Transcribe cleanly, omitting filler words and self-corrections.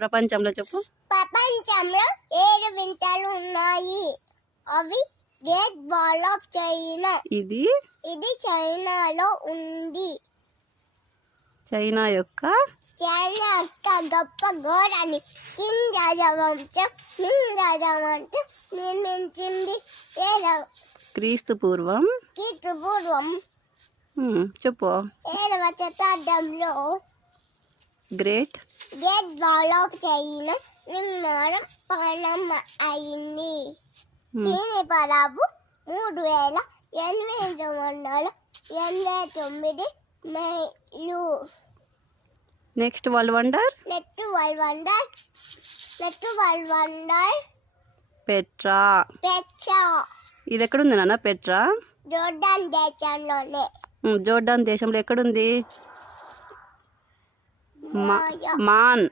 ప్రపంచంలో చెప్పు. ప్రపంచంలో 7 వింతలు ఉన్నాయి. అవి గ్రేట్ వాల్ ఆఫ్ చైనా. ఇది చైనాలో ఉంది. చైనా యొక్క గొప్ప గోడని కింగ్ రాజవంశం నిర్మించింది. క్రీస్తు పూర్వం చెప్పు 7వ శతాబ్దంలో గ్రేట్ వాల్ ఆఫ్ చైనా నిర్మాణం ప్రారంభం అయింది. దీని పొడవు 3889 మైళ్ళు. Next world wonder Petra. ఇది ఎక్కడుంది నాన్న పెట్రా? జోర్డాన్ దేశంలోనే. జోర్డాన్ దేశంలో ఎక్కడుంది? మాన్.